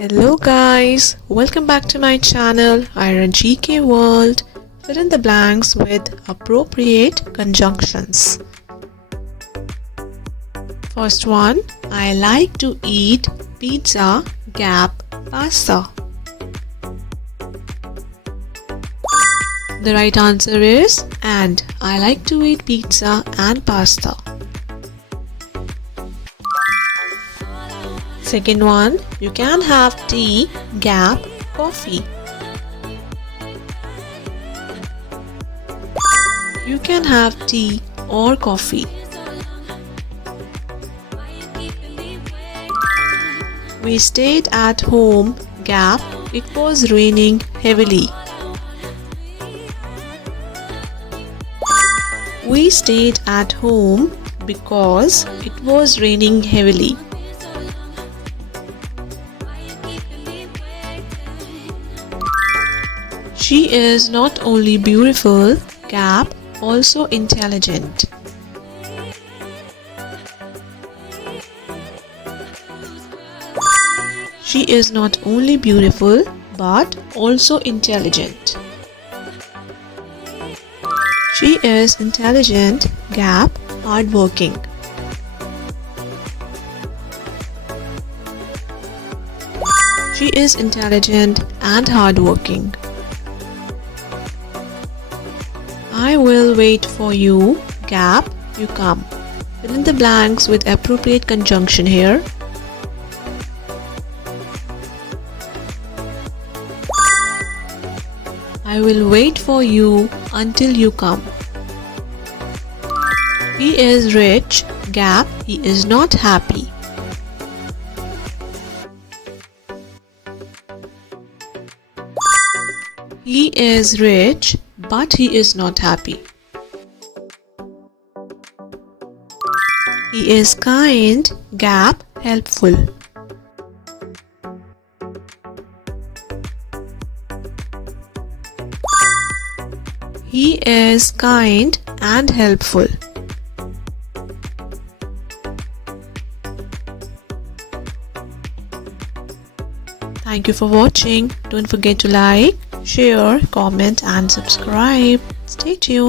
Hello guys, welcome back to my channel ayragkworld. Fill in the blanks with appropriate conjunctions. First one, I like to eat pizza, gap, pasta. The right answer is and. I like to eat pizza and pasta. Second one, you can have tea, gap, coffee. You can have tea or coffee. We stayed at home, gap, it was raining heavily. We stayed at home because it was raining heavily. She is not only beautiful, gap, also intelligent. She is not only beautiful but also intelligent. She is intelligent, gap, hardworking. She is intelligent and hardworking. I will wait for you, gap, you come. Fill in the blanks with appropriate conjunction here. I will wait for you until you come. He is rich, gap, he is not happy. He is rich, but he is not happy. He is kind, gap, helpful. He is kind and helpful. Thank you for watching. Don't forget to like, share, comment and subscribe. Stay tuned.